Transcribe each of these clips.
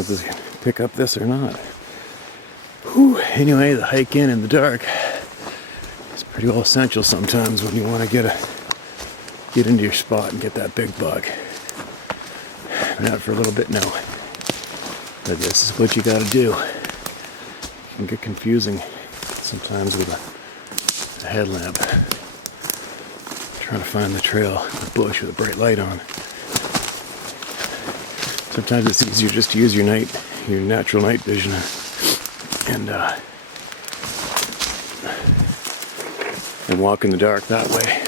if this can pick up this or not. Whew. Anyway, the hike in the dark is pretty well essential sometimes when you want to get into your spot and get that big buck. Been out for a little bit now, but this is what you got to do. It can get confusing sometimes with a headlamp, trying to find the trail in the bush with a bright light on. Sometimes it's easier just to use your natural night vision and walk in the dark that way.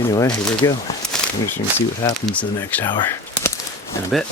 Anyway, here we go. Interesting to see what happens in the next hour and a bit.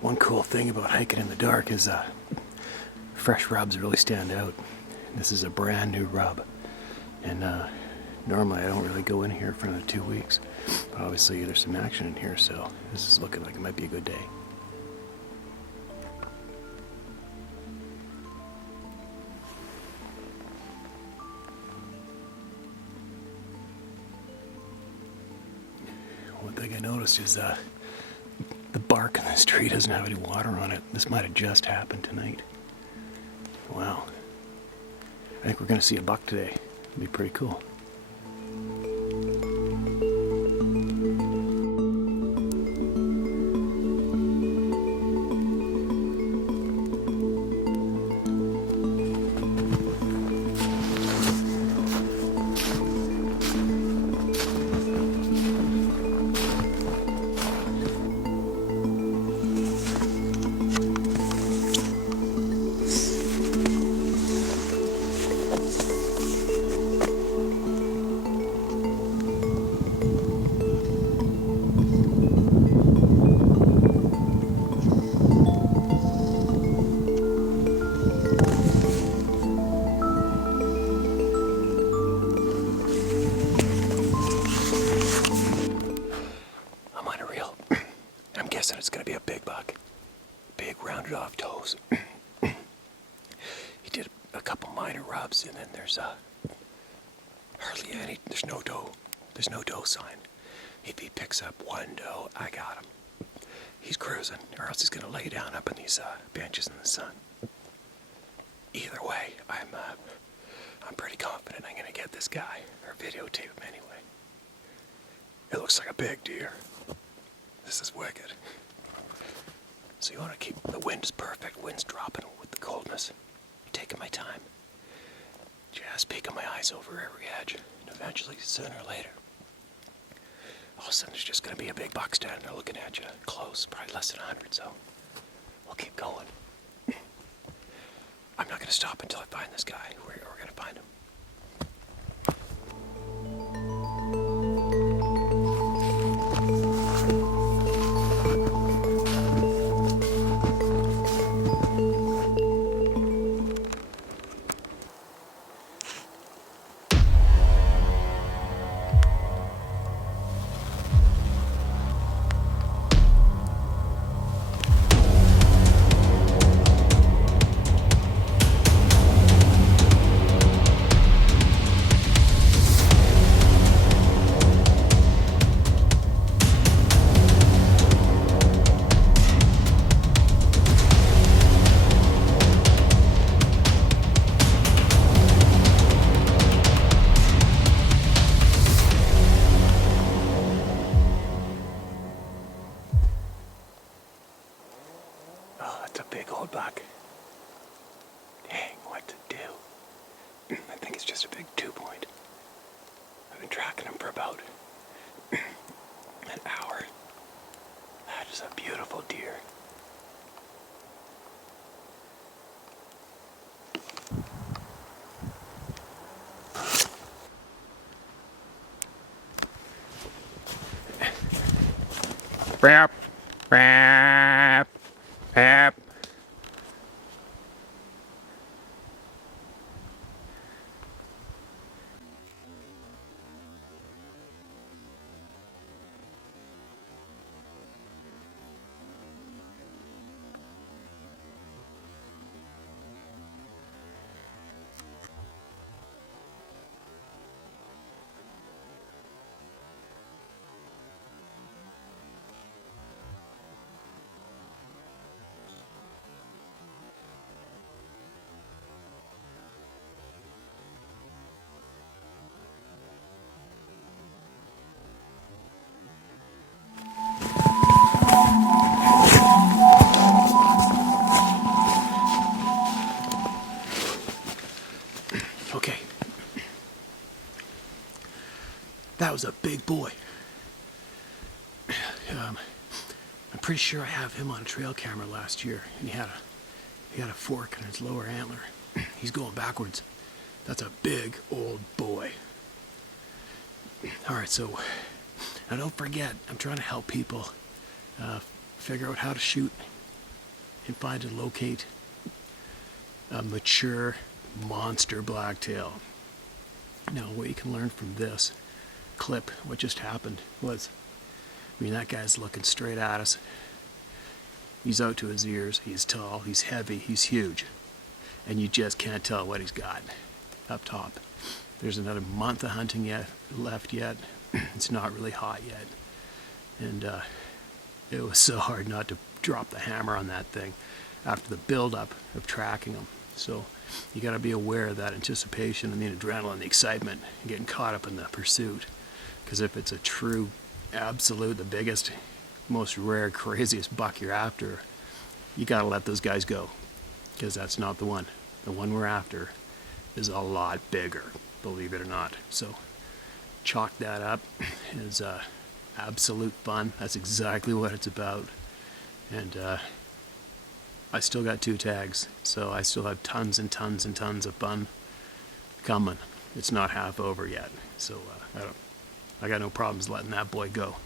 One cool thing about hiking in the dark is fresh rubs really stand out. This is a brand new rub, and normally I don't really go in here for another 2 weeks, but obviously there's some action in here, so this is looking like it might be a good day. One thing I noticed is the bark on this tree doesn't have any water on it. This might have just happened tonight. Wow. I think we're going to see a buck today. It'd be pretty cool. It's going to be a big buck. Big rounded off toes. He did a couple minor rubs, and then there's hardly any, there's no doe sign. If he picks up one doe, I got him. He's cruising, or else he's going to lay down up in these benches in the sun. Either way, I'm pretty confident I'm going to get this guy, or videotape him anyway. It looks like a big deer. This is wicked. So you want to keep, the wind is perfect, wind's dropping with the coldness. I'm taking my time. Just peeking my eyes over every edge. And eventually, sooner or later, all of a sudden there's just going to be a big buck standing there looking at you close, probably less than 100, so we'll keep going. I'm not going to stop until I find this guy. We're going to find him. Buck. Dang, what to do? I think it's just a big 2-point. I've been tracking him for about an hour. That is a beautiful deer. Rap, rap, rap. Okay. That was a big boy. I'm pretty sure I have him on a trail camera last year, and he had a fork in his lower antler. He's going backwards. That's a big old boy. All right, so now don't forget, I'm trying to help people figure out how to shoot and find and locate a mature monster blacktail. Now, what you can learn from this clip, what just happened was, that guy's looking straight at us. He's out to his ears. He's tall. He's heavy. He's huge. And you just can't tell what he's got up top. There's another month of hunting left yet. It's not really hot yet. And it was so hard not to drop the hammer on that thing after the build-up of tracking them. So you got to be aware of that anticipation and the adrenaline, the excitement, and getting caught up in the pursuit. Because if it's a true, absolute, the biggest, most rare, craziest buck you're after, you got to let those guys go. Because that's not the one. The one we're after is a lot bigger, believe it or not. So chalk that up as absolute fun. That's exactly what it's about. And I still got 2 tags, so I still have tons and tons and tons of fun coming. It's not half over yet, so I got no problems letting that boy go.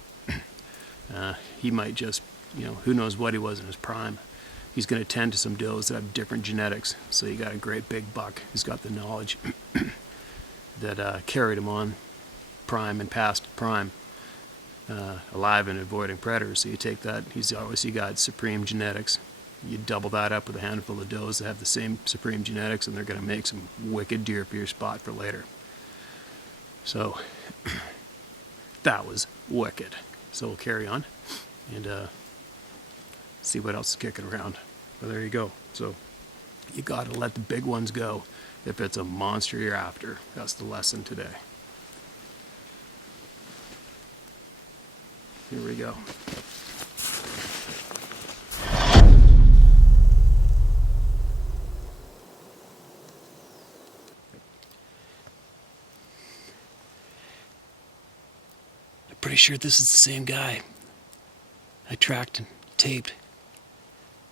He might just, who knows what he was in his prime. He's going to tend to some does that have different genetics, so you got a great big buck who's got the knowledge that carried him on prime and past prime, alive and avoiding predators. So you take that, he's obviously got supreme genetics. You double that up with a handful of does that have the same supreme genetics, and they're going to make some wicked deer for your spot for later. So that was wicked. So we'll carry on and see what else is kicking around. Well, there you go. So you got to let the big ones go if it's a monster you're after. That's the lesson today. Here we go. Pretty sure this is the same guy I tracked and taped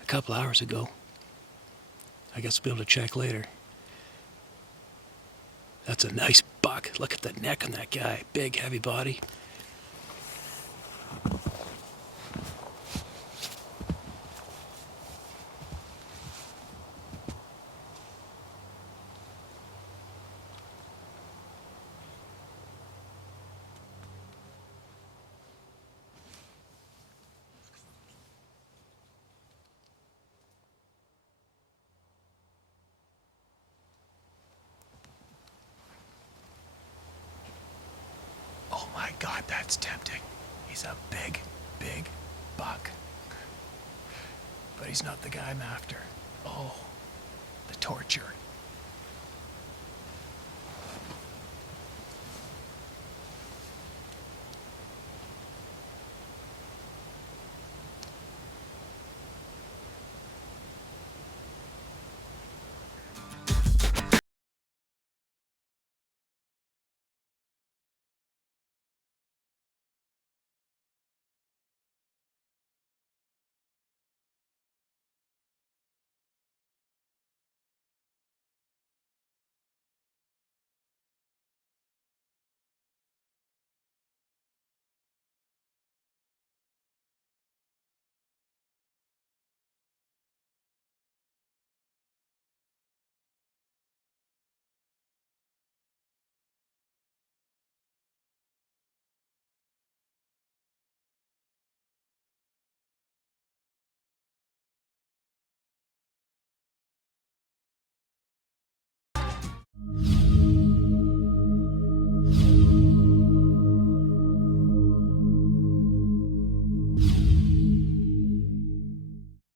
a couple hours ago. I guess we'll be able to check later. That's a nice buck. Look at the neck on that guy. Big, heavy body. Oh my God, that's tempting. He's a big, big buck. But he's not the guy I'm after. Oh, the torture.